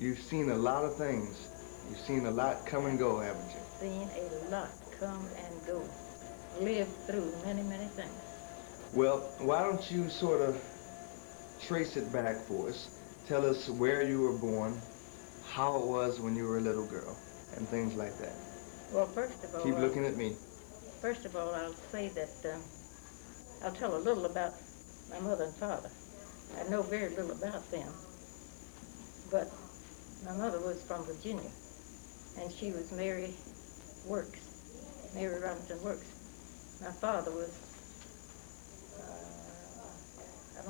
You've seen a lot of things. You've seen a lot come and go, haven't you? Seen a lot come and go. Lived through many, many things. Well, why don't you sort of trace it back for us? Tell us where you were born, how it was when you were a little girl, and things like that. Well, Keep looking at me. first of all, I'll say that I'll tell a little about my mother and father. I know very little about them, but my mother was from Virginia, and she was Mary Works, Mary Robinson Works. My father was, I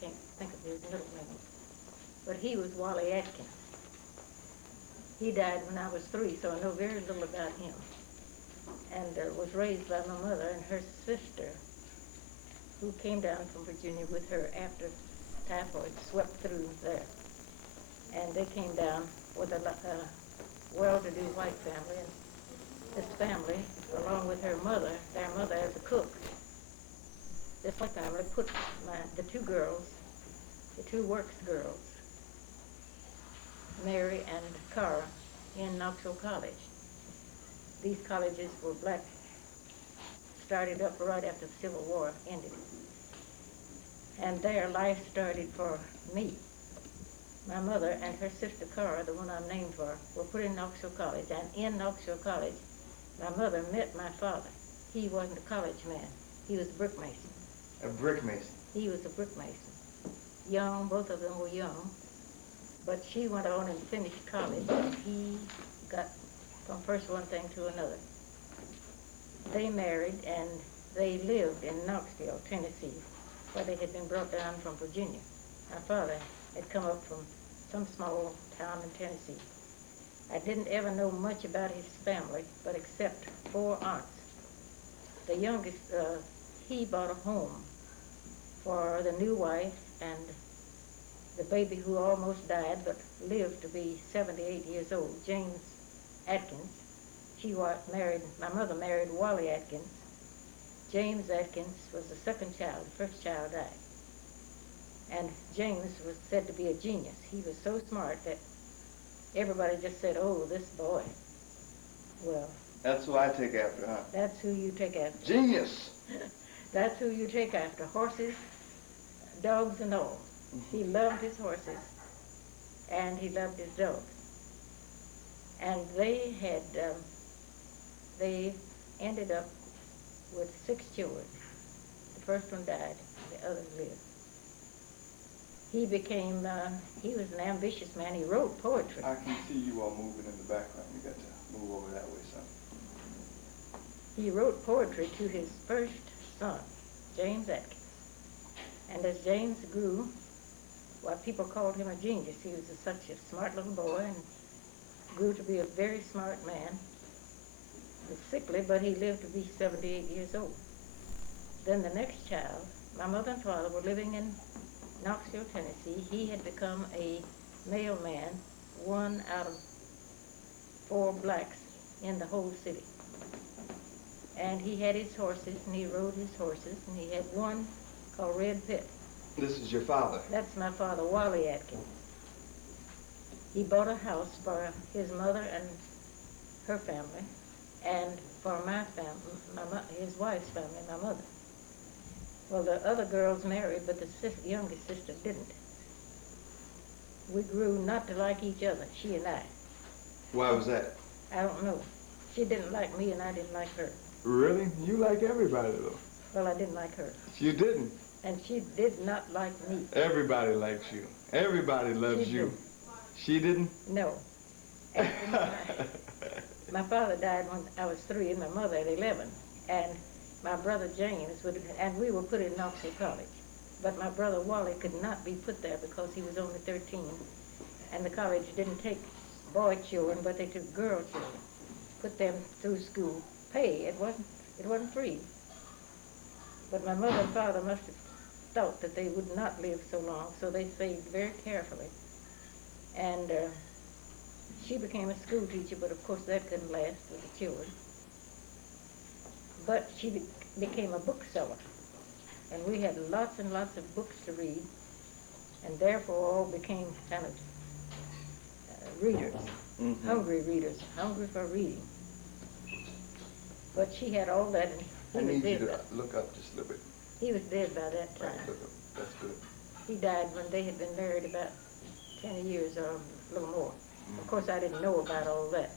can't think of his middle name, but he was Wally Atkins. He died when I was 3, so I know very little about him. And was raised by my mother and her sister, who came down from Virginia with her after typhoid swept through there. And they came down with a well-to-do white family. And this family, along with her mother, their mother as a cook, this white family put the two girls, the two Works girls, Mary and Cara, in Knoxville College. These colleges were black, started up right after the Civil War ended. And there life started for me. My mother and her sister Cara, the one I'm named for, were put in Knoxville College. And in Knoxville College, my mother met my father. He wasn't a college man. He was a brick mason. A brick mason? He was a brick mason. Young, both of them were young. But she went on and finished college, and he got from first one thing to another. They married, and they lived in Knoxville, Tennessee, where they had been brought down from Virginia. My father had come up from some small town in Tennessee. I didn't ever know much about his family, but except 4 aunts. The youngest, he bought a home for the new wife and the baby who almost died but lived to be 78 years old, James Atkins. She was married, my mother married Wally Atkins. James Atkins was the second child, the first child died. And James was said to be a genius. He was so smart that everybody just said, oh, this boy. Well. That's who I take after, huh? That's who you take after. Genius! That's who you take after. Horses, dogs, and all. He loved his horses, and he loved his dogs. And they ended up with 6 children. The first one died, the others lived. He was an ambitious man. He wrote poetry. I can see you all moving in the background. You got to move over that way, son. He wrote poetry to his first son, James Atkins. And as James grew, why people called him a genius. He was such a smart little boy and grew to be a very smart man. He was sickly, but he lived to be 78 years old. Then the next child, my mother and father were living in Knoxville, Tennessee. He had become a mailman, 1 out of 4 blacks in the whole city. And he had his horses, and he rode his horses, and he had one called Red Pit. This is your father? That's my father, Wally Atkins. He bought a house for his mother and her family, and for my family, his wife's family, my mother. Well, the other girls married, but the youngest sister didn't. We grew not to like each other, she and I. Why was that? I don't know. She didn't like me, and I didn't like her. Really? You like everybody, though. Well, I didn't like her. You didn't? And she did not like me. Everybody likes you. Everybody loves you. She didn't? No. My father died when I was 3 and my mother at 11. And my brother James, and we were put in Knoxville College. But my brother Wally could not be put there because he was only 13. And the college didn't take boy children, but they took girl children. Put them through school. Pay, it wasn't free. But my mother and father must have thought that they would not live so long, so they saved very carefully. And she became a school teacher, but of course that couldn't last with the children. But she became a bookseller, and we had lots and lots of books to read, and therefore all became kind of readers, Mm-hmm. hungry readers, hungry for reading. But she had all that, and I he was need you dead. to look up just a little bit. He was dead by that Right, time. look up. That's good. He died when they had been married about 10 years or a little more. Of course, I didn't know about all that.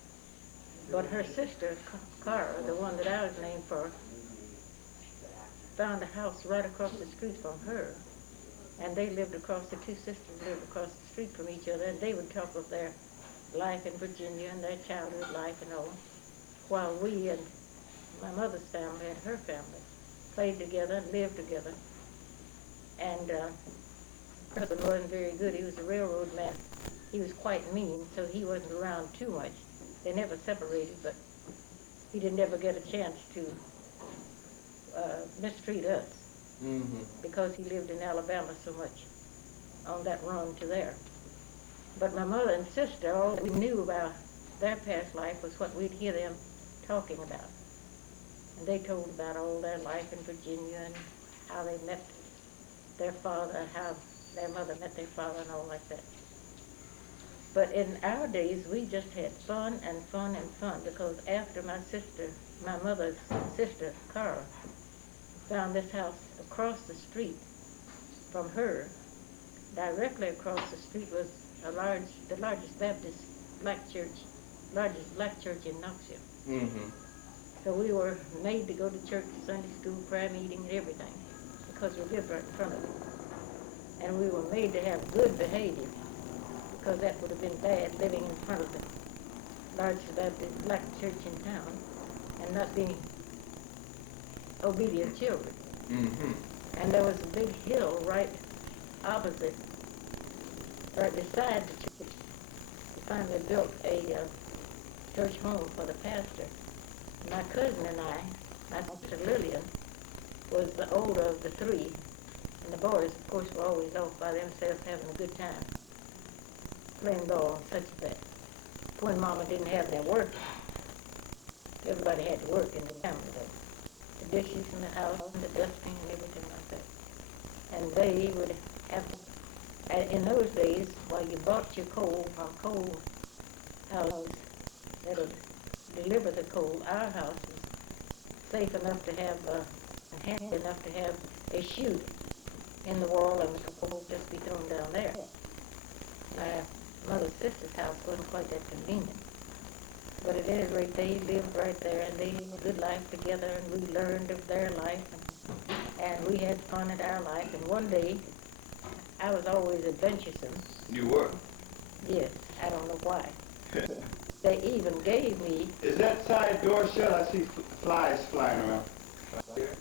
But her sister, Cara, the one that I was named for, found a house right across the street from her. And they lived across, the two sisters lived across the street from each other, and they would talk of their life in Virginia and their childhood life and all, while we and my mother's family and her family played together and lived together. And her husband wasn't very good. He was a railroad man. He was quite mean, so he wasn't around too much. They never separated, but he didn't ever get a chance to mistreat us Mm-hmm. because he lived in Alabama so much on that run to there. But my mother and sister, all we knew about their past life was what we'd hear them talking about. And they told about all their life in Virginia and how they met their father, how their mother met their father and all like that. But in our days, we just had fun and fun and fun, because after my mother's sister, Cara, found this house across the street from her, directly across the street was the largest Baptist largest black church in Knoxville. Mm-hmm. So we were made to go to church, Sunday school, prayer meeting, and everything, because we lived right in front of it. And we were made to have good behavior, because that would have been bad, living in front of the largest Baptist black church in town and not being obedient children. Mm-hmm. And there was a big hill right opposite, right beside the church. We finally built a church home for the pastor. My cousin and I, my sister Lillian, was the older of the three, and the boys, of course, were always off by themselves having a good time, playing ball and such as that. When Mama didn't have their work, everybody had to work in the family, though. The dishes in the house and the dusting and everything like that. And they would have, in those days, while you bought your coal from coal houses that would deliver the coal, our house was safe enough to have, and handy enough to have a chute in the wall, and the coal would just be thrown down there. My mother's sister's house wasn't quite that convenient. But at any rate, they lived right there, and they had a good life together, and we learned of their life, and we had fun in our life. And one day, I was always adventuresome. You were? Yes, I don't know why. They even gave me... Is that side door shut? I see flies flying around. Here?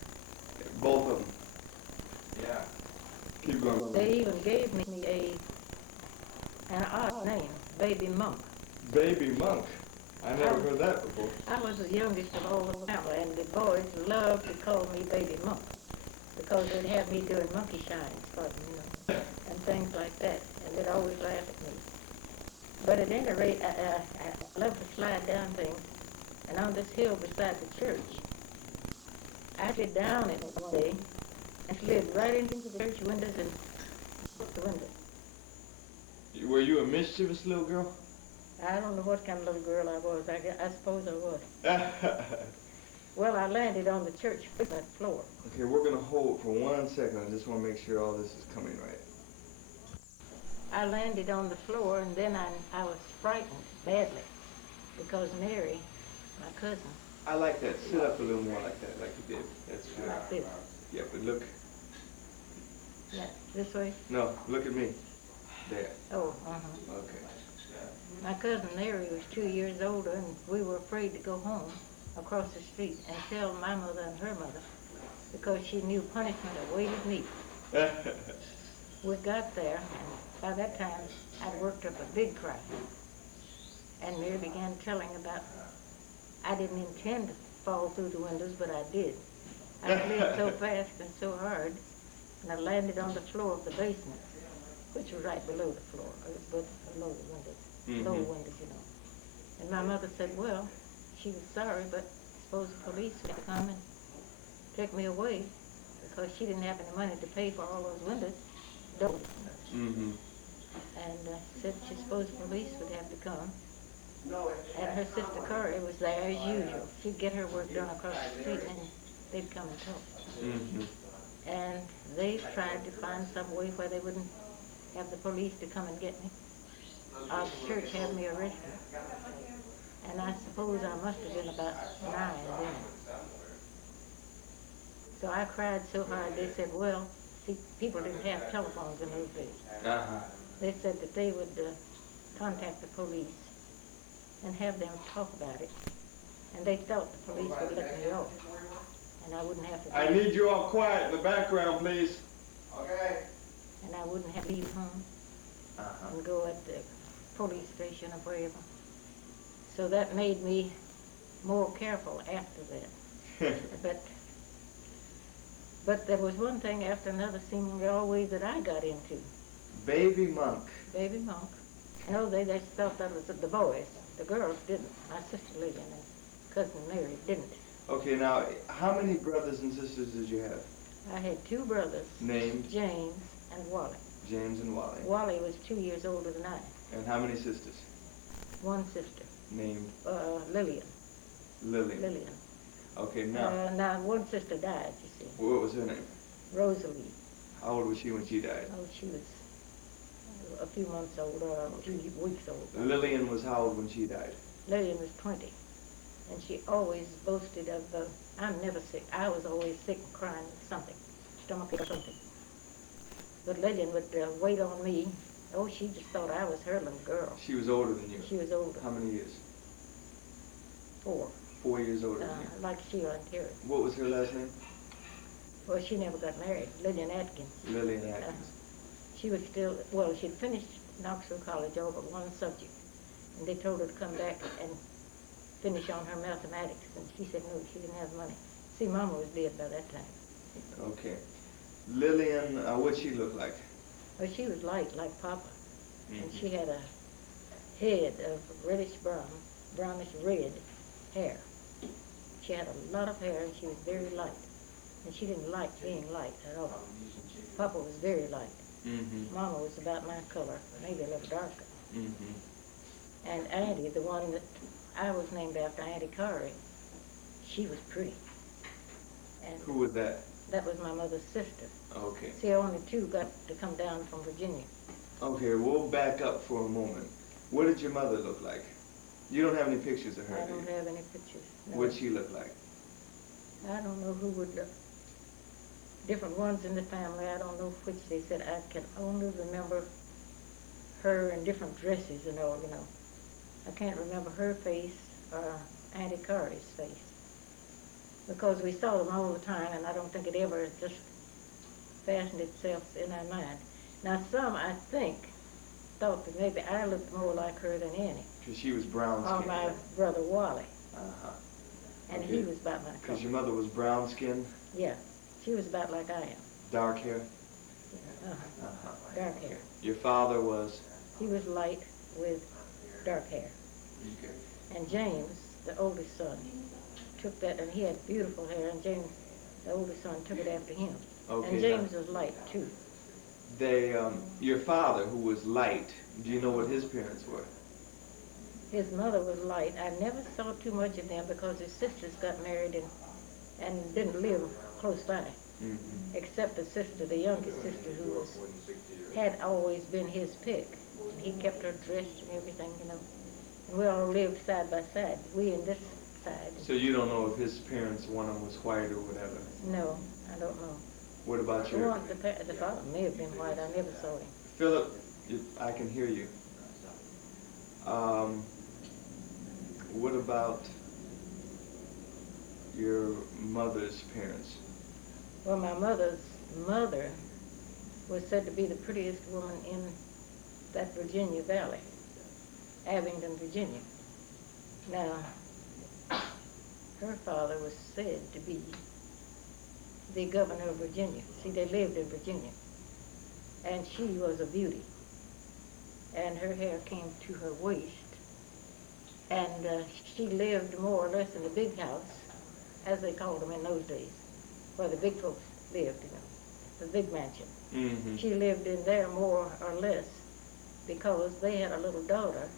Both of them. Yeah. Keep going. They even gave me an odd name, Baby Monk. Baby Monk. I never heard that before. I was the youngest of all the family, and the boys loved to call me Baby Monk, because they'd have me doing monkey shines for them, and things like that, and they'd always laugh at me. But at any rate, I loved to slide down things, and on this hill beside the church, I slid down it one day and slid right into the church windows and broke the windows. Were you a mischievous little girl? I don't know what kind of little girl I was. I suppose I was. Well, I landed on the church basement floor. Okay, we're going to hold for 1 second. I just want to make sure all this is coming right. I landed on the floor, and then I was frightened badly, because Mary, my cousin... I like that. Sit up a little more like that, like you did. That's good. Like this. Yeah, but look. Yeah, this way? No, look at me. There. Oh, uh-huh. Okay. My cousin Mary was 2 years older, and we were afraid to go home across the street and tell my mother and her mother, because she knew punishment awaited me. We got there, and by that time, I'd worked up a big cry. And Mary began telling about, I didn't intend to fall through the windows, but I did. I slid so fast and so hard, and I landed on the floor of the basement, which was right below the floor, but below the windows, low windows, you know. And my mother said, well, she was sorry, but suppose the police would come and take me away, because she didn't have any money to pay for all those windows. Mm-hmm. And said she supposed supposed the police would have to come. And her sister Corey was there as usual. She'd get her work done across the street and then they'd come and talk. Mm-hmm. And they tried to find some way where they wouldn't have the police to come and get me. Our church had me arrested. And I suppose I must have been about 9 then. So I cried so hard, they said, well, see, people didn't have telephones in those days. Uh-huh. They said that they would contact the police and have them talk about it. And they thought the police would let me off. And I wouldn't have to I need you all quiet in the background, please. Okay. and I wouldn't have to leave home Uh-huh. and go at the police station or wherever. So that made me more careful after that. But there was one thing after another seemingly always that I got into. Baby monk. Baby monk. No, they just thought that was the boys. The girls didn't. My sister Lillian and cousin Mary didn't. Okay, now, how many brothers and sisters did you have? I had 2 brothers. Named? James and Wally. James and Wally. Wally was 2 years older than I. And how many sisters? 1 sister. Named? Lillian. Lillian. Okay, now, Now, 1 sister died, you see. what was her name? Rosalie. How old was she when she died? Oh, she was a few months old, or a few weeks old. Lillian was how old when she died? Lillian was 20. And she always boasted of, I'm never sick. I was always sick and crying with something, stomachache or something. But Lillian would wait on me. Oh, she just thought I was her little girl. She was older than you? She was older. How many years? 4. 4 years older than you. Like Sheila and Terry. What was her last name? Well, she never got married. Lillian Atkins. Lillian Atkins. She was still, well, she'd finished Knoxville College all but 1 subject. And they told her to come back and finish on her mathematics. And she said no, she didn't have money. See, Mama was dead by that time. Okay. Lillian, what'd she look like? Well, she was light, like Papa. Mm-hmm. And she had a head of reddish brown, brownish red hair. She had a lot of hair and she was very light. And she didn't like being light at all. Papa was very light. Mm-hmm. Mama was about my color, maybe a little darker. Mm-hmm. And Auntie, the one that I was named after, Auntie Corey, she was pretty. And Who was that? that was my mother's sister. Okay. See, only 2 got to come down from Virginia. Okay, we'll back up for a moment. What did your mother look like? You don't have any pictures of her, I do don't you? have any pictures. No. What'd she look like? I don't know who would look. Different ones in the family, I don't know which. They said I can only remember her in different dresses and all, you know. I can't remember her face or Auntie Corey's face. Because we saw them all the time, and I don't think it ever just fastened itself in our mind. Now, some, I think, thought that maybe I looked more like her than Annie. Because she was brown Or skinned. my brother Wally. Uh-huh. And Okay. he was about my Because color. your mother was brown skinned, Yeah, she was about like I am. dark hair? Uh-huh. Uh-huh. Dark hair. Your father was? He was light with dark hair. Okay. And James, the oldest son, took that, and he had beautiful hair, and James, the oldest son, took it after him. Okay. And James was light, too. They, your father, who was light, do you know what his parents were? His mother was light. I never saw too much of them because his sisters got married and didn't live close by. Mm-hmm. Except the sister, the youngest sister, who had always been his pick. And he kept her dressed and everything, you know. And we all lived side by side, we in this side. So you don't know if his parents, one of them was white or whatever? No, I don't know. What about The your... one, the father may have been white, I never saw him. Philip, I can hear you. What about your mother's parents? Well, my mother's mother was said to be the prettiest woman in that Virginia Valley, Abingdon, Virginia. Now, her father was said to be the governor of Virginia. See, they lived in Virginia. And she was a beauty. And her hair came to her waist. And she lived more or less in the big house, as they called them in those days, where the big folks lived, you know, the big mansion. Mm-hmm. She lived in there more or less because they had a little daughter,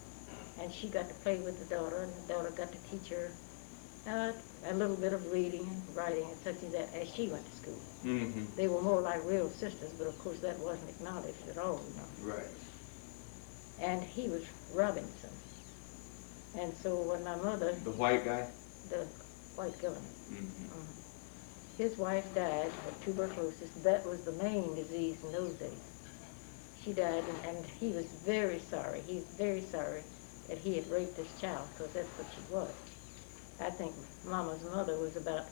and she got to play with the daughter, and the daughter got to teach her uh, a little bit of reading and writing and such as that as she went to school. Mm-hmm. They were more like real sisters, but of course that wasn't acknowledged at all, you know. Right. And he was Robinson. And so when my mother, The white guy? the white governor, Mm-hmm. his wife died of tuberculosis. That was the main disease in those days. She died, and he was very sorry. He was very sorry that he had raped this child, because that's what she was. I think Mama's mother was about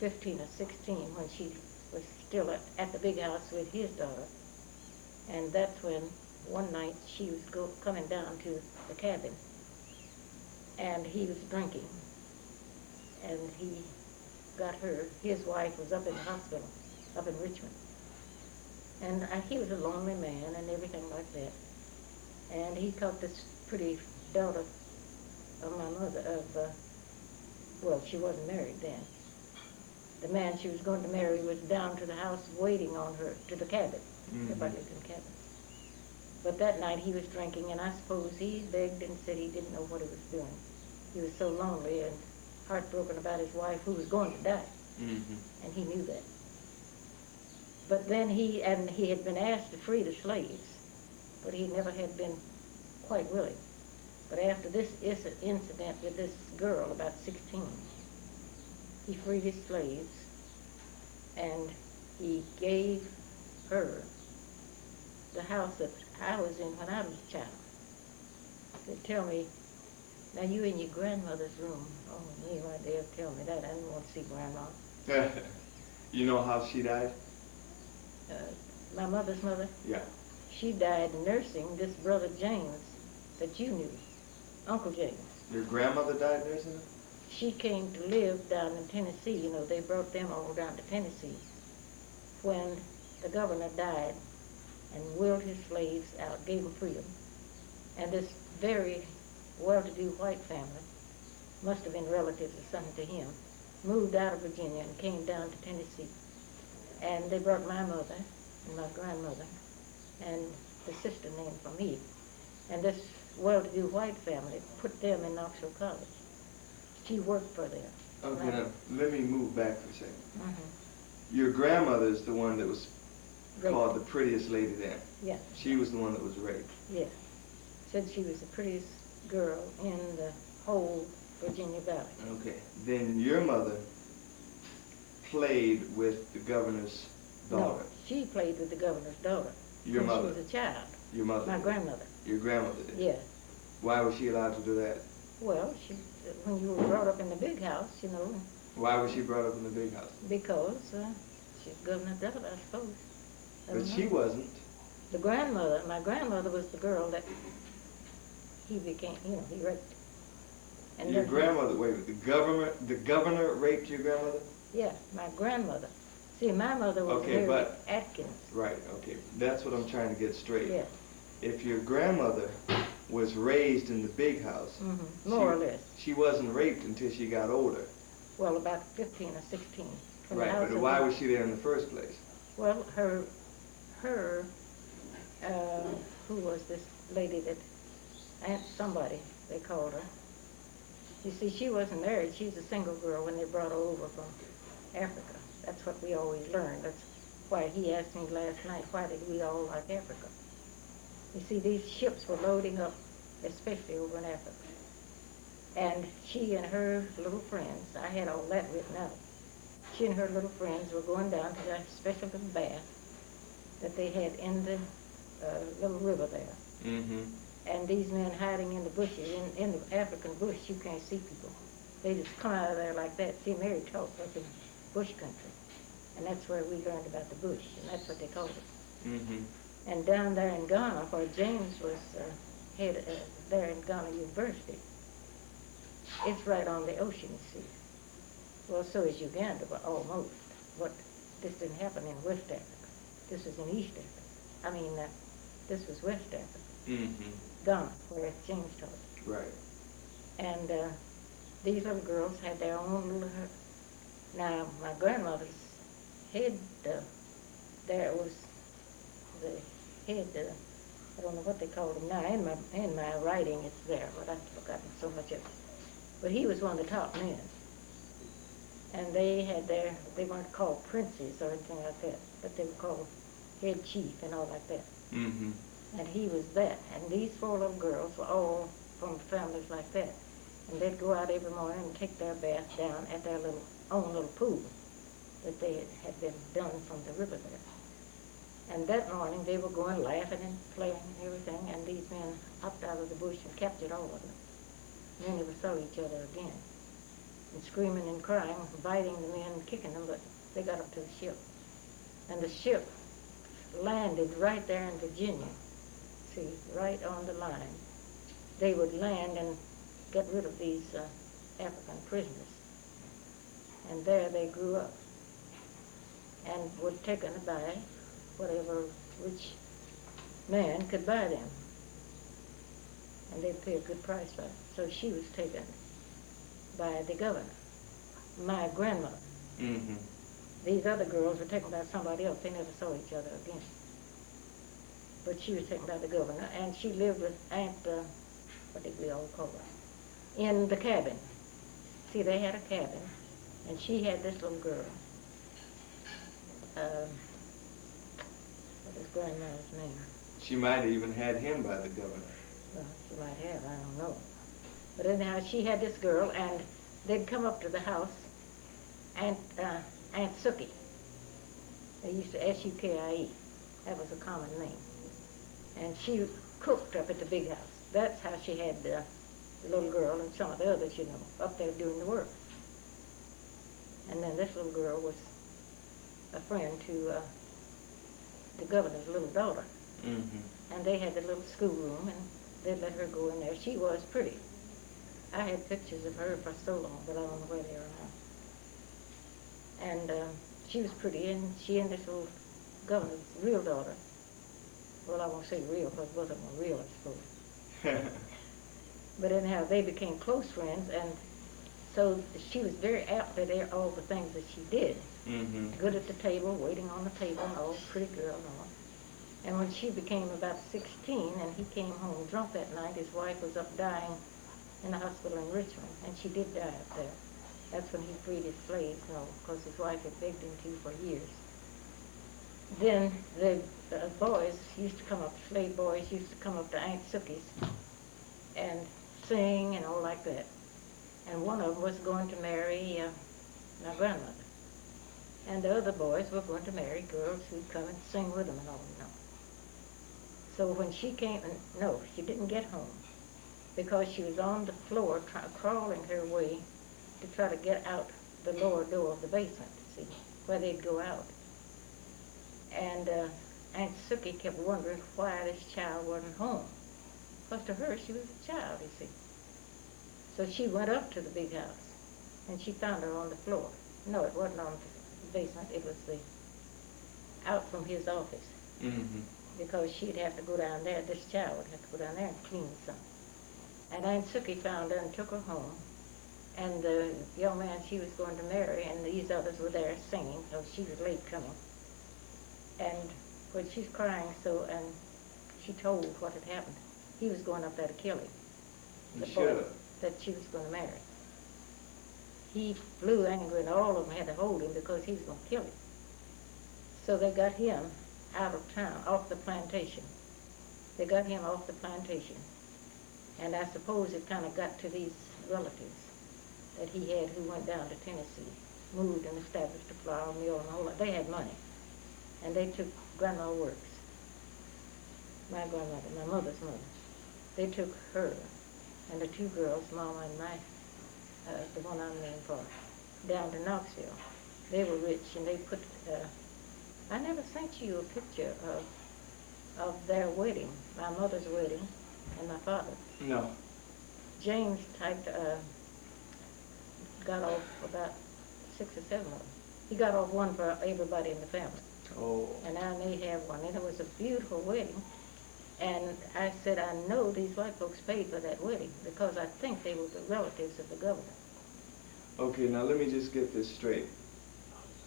15 or 16 when she was still at the big house with his daughter. And that's when one night she was coming down to the cabin, and he was drinking, and he got her. His wife was up in the hospital, up in Richmond. And he was a lonely man and everything like that. And he caught this pretty daughter of my mother, well, she wasn't married then. The man she was going to marry was down to the house waiting on her, to the cabin. Mm-hmm. Everybody lived in the cabin. But that night he was drinking, and I suppose he begged and said he didn't know what he was doing. He was so lonely and heartbroken about his wife, who was going to die. Mm-hmm. And he knew that. But then he had been asked to free the slaves, but he never had been quite willing. But after this incident with this girl, about 16, he freed his slaves, and he gave her the house that I was in when I was a child. They tell me, now you in your grandmother's room. Oh, me, why they'll tell me that. I didn't want to see Grandma. You know how she died? My mother's mother? Yeah. She died nursing this brother James that you knew, Uncle James. Your grandmother died nursing her? She came to live down in Tennessee. You know, they brought them all down to Tennessee when the governor died and willed his slaves out, gave them freedom. And this very well-to-do white family, must have been relatives or something to him, moved out of Virginia and came down to Tennessee. And they brought my mother and my grandmother and the sister named for me. And this well-to-do white family put them in Knoxville College. She worked for them. Okay, now let me move back for a second. Mm-hmm. Your grandmother is the one that was Raped. called the prettiest lady then. Yeah. She was the one that was raped. Yeah. Said she was the prettiest girl in the whole Virginia Valley. Okay. Then your mother played with the governor's daughter. No, she played with the governor's daughter. Your when mother. She was a child. Your mother. My did. grandmother. Your grandmother did. Yeah. Why was she allowed to do that? Well, when you were brought up in the big house, you know. Why was she brought up in the big house? Because she's governor's daughter, I suppose. But she wasn't. The grandmother, my grandmother was the girl that he became, you know, he raped. And Your then grandmother, wait, the governor raped your grandmother? Yeah, my grandmother. See, my mother was Okay, Mary but- Atkins. Right, okay. That's what I'm trying to get straight. Yeah. If your grandmother was raised in the big house, Mm-hmm. More or less. she wasn't raped until she got older. Well, about 15 or 16. When the Right, house but was why in- was she there in the first place? Well, who was this lady that, Aunt somebody, they called her. You see, she wasn't married. She was a single girl when they brought her over from Africa. That's what we always learned. That's why he asked me last night, why did we all like Africa? You see, these ships were loading up, especially over in Africa. And she and her little friends, I had all that written out. She and her little friends were going down to that special little bath that they had in the little river there. Mm-hmm. And these men hiding in the bushes, in the African bush, you can't see people. They just come out of there like that. See, Mary talked up in bush country. And that's where we learned about the bush, and that's what they called it. Mm-hmm. And down there in Ghana, where James was head there in Ghana University, it's right on the ocean, you see. Well, so is Uganda, but almost. But this didn't happen in West Africa. This was in East Africa. I mean, this was West Africa. Mm-hmm. Ghana, where James taught. Right. And these little girls had their own little Now, my grandmother's head, there was the head I don't know what they called him now. In my writing, it's there, but I've forgotten so much of it. But he was one of the top men, and they weren't called princes or anything like that, but they were called head chief and all like that. Mm-hmm. And he was that. And these four little girls were all from families like that. And they'd go out every morning and take their bath down at their own little pool that they had been done from the river there. And that morning they were going laughing and playing and everything, and these men hopped out of the bush and captured all of them. And then they would saw each other again, and screaming and crying, biting the men and kicking them, but they got up to the ship. And the ship landed right there in Virginia, see, right on the line. They would land and get rid of these African prisoners. And there they grew up and were taken by whatever rich man could buy them. And they'd pay a good price for it. So she was taken by the governor, my grandmother. Mm-hmm. These other girls were taken by somebody else. They never saw each other again. But she was taken by the governor, and she lived with Aunt, what did we all call her, in the cabin. See, they had a cabin, and she had this little girl. What is grandma's name? She might have even had him by the governor. Well, she might have, I don't know. But anyhow, she had this girl, and they'd come up to the house, Aunt Sookie. They used to S-U-K-I-E. That was a common name. And she cooked up at the big house. That's how she had the little girl and some of the others, you know, up there doing the work. And then this little girl was a friend to the governor's little daughter. Mm-hmm. And they had the little schoolroom, and they'd let her go in there. She was pretty. I had pictures of her for so long, but I don't know where they are now. And she was pretty, and she and this little governor's real daughter, well, I won't say real, because both of them were real, I suppose. But anyhow, they became close friends, and so she was very apt at all the things that she did. Mm-hmm. Good at the table, waiting on the table, and all, pretty girl and all. And when she became about 16, and he came home drunk that night, his wife was up dying in the hospital in Richmond, and she did die up there. That's when he freed his slaves, you know, because his wife had begged him to for years. Then the boys used to come up, slave boys used to come up to Aunt Sookie's and sing and all like that. And one of them was going to marry my grandmother. And the other boys were going to marry girls who'd come and sing with them and all, you know. So when she came, no, she didn't get home because she was on the floor crawling her way to try to get out the lower door of the basement, see, where they'd go out. And Aunt Sookie kept wondering why this child wasn't home. Because to her, she was a child, you see. So she went up to the big house, and she found her on the floor. No, it wasn't on the basement. It was out from his office. Mm-hmm. Because she'd have to go down there, this child would have to go down there and clean something. And Aunt Sookie found her and took her home. And the young man she was going to marry, and these others were there singing, so she was late coming. And when she's crying so, and she told what had happened, he was going up there to kill him. The boy that she was going to marry. He flew angry, and all of them had to hold him because he was going to kill him. So they got him out of town, off the plantation. They got him off the plantation. And I suppose it kind of got to these relatives that he had who went down to Tennessee, moved and established a flour mill and all that. They had money. And they took Grandma Works, my grandmother, my mother's mother. They took her and the two girls, Mama and the one I'm named for, down to Knoxville. They were rich, and they put, I never sent you a picture of their wedding, my mother's wedding and my father. No. James got off about 6 or 7 of them. He got off one for everybody in the family. Oh. And I may have one, and it was a beautiful wedding. And I said, I know these white folks paid for that wedding because I think they were the relatives of the governor. Okay, now let me just get this straight.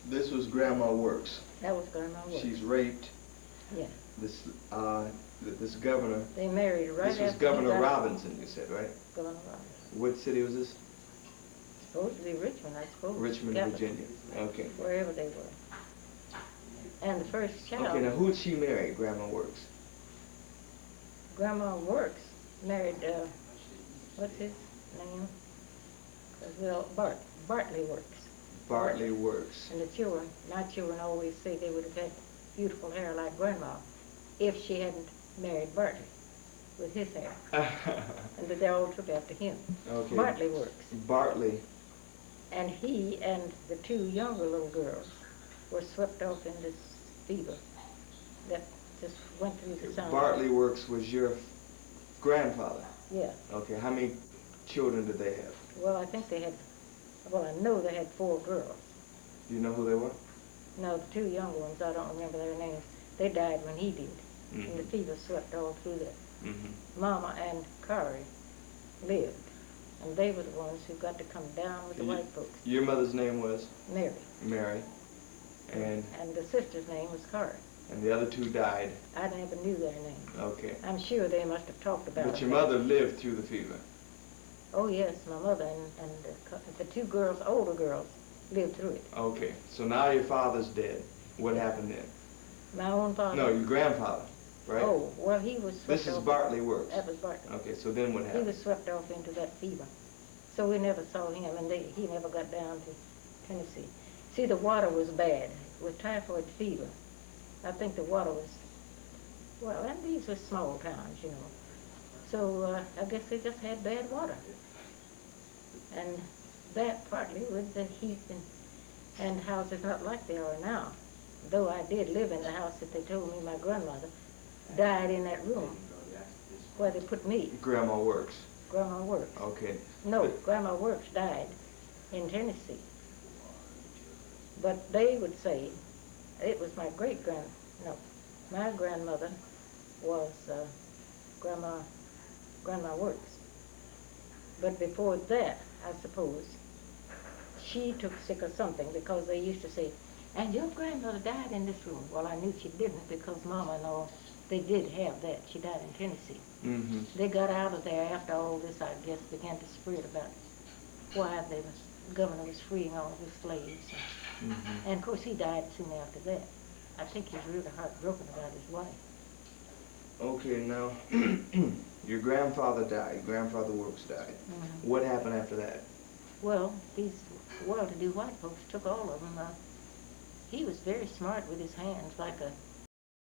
This was Grandma Works. That was Grandma Works. She's raped. Yeah. This This governor. They married right This was after he Governor got Robinson, you said, right? Governor Robinson. What city was this? Supposed to be Richmond, I suppose. Richmond, Capital, Virginia. Okay. wherever they were. And the first child, Okay, now who'd she marry, Grandma Works? Grandma Works, married, what's his name? Well, Bartley Works. Bartley Works. And the children, my children always say they would have had beautiful hair like Grandma if she hadn't married Bartley with his hair. And that they all took after him. Okay. Bartley Works. Bartley. And he and the two younger little girls were swept off in this fever that just went through the sound. Bartley Works was your grandfather? Yeah. Okay, how many children did they have? Well, I think they had, well, I know they had 4 girls. Do you know who they were? No, the 2 younger ones, I don't remember their names. They died when he did. Mm-hmm. And the fever swept all through there. Mm-hmm. Mama and Carrie lived. And they were the ones who got to come down with the white folks. Your mother's name was? Mary. Mary. And the sister's name was Carrie. And the other 2 died? I never knew their names. Okay. I'm sure they must have talked about it. But your mother lived through the fever? Oh, yes, my mother and the 2 girls, older girls, lived through it. Okay, so now your father's dead. What happened then? My own father? No, your grandfather, right? Oh, well, he was swept This is off. Bartley Works? That was Bartley. Okay, so then what He happened? was swept off into that fever. So we never saw him, and he never got down to Tennessee. See, the water was bad. With typhoid fever, I think the water was, well, and these were small towns, you know. So I guess they just had bad water. And that partly with the heat and houses not like they are now. Though I did live in the house that they told me my grandmother died in that room where they put me. Grandma Works? Grandma Works. Okay. No, Grandma Works died in Tennessee. But they would say it was my my grandmother was Grandma Works. But before that, I suppose, she took sick or something because they used to say, and your grandmother died in this room. Well, I knew she didn't because Mama and all, they did have that. She died in Tennessee. Mm-hmm. They got out of there after all this, I guess, began to spread about why the governor was freeing all of his slaves. Mm-hmm. And of course, he died soon after that. I think he was really heartbroken about his wife. Okay, now, your grandfather died. Grandfather Works died. Mm-hmm. What happened after that? Well, these well-to-do white folks took all of them. He was very smart with his hands, like a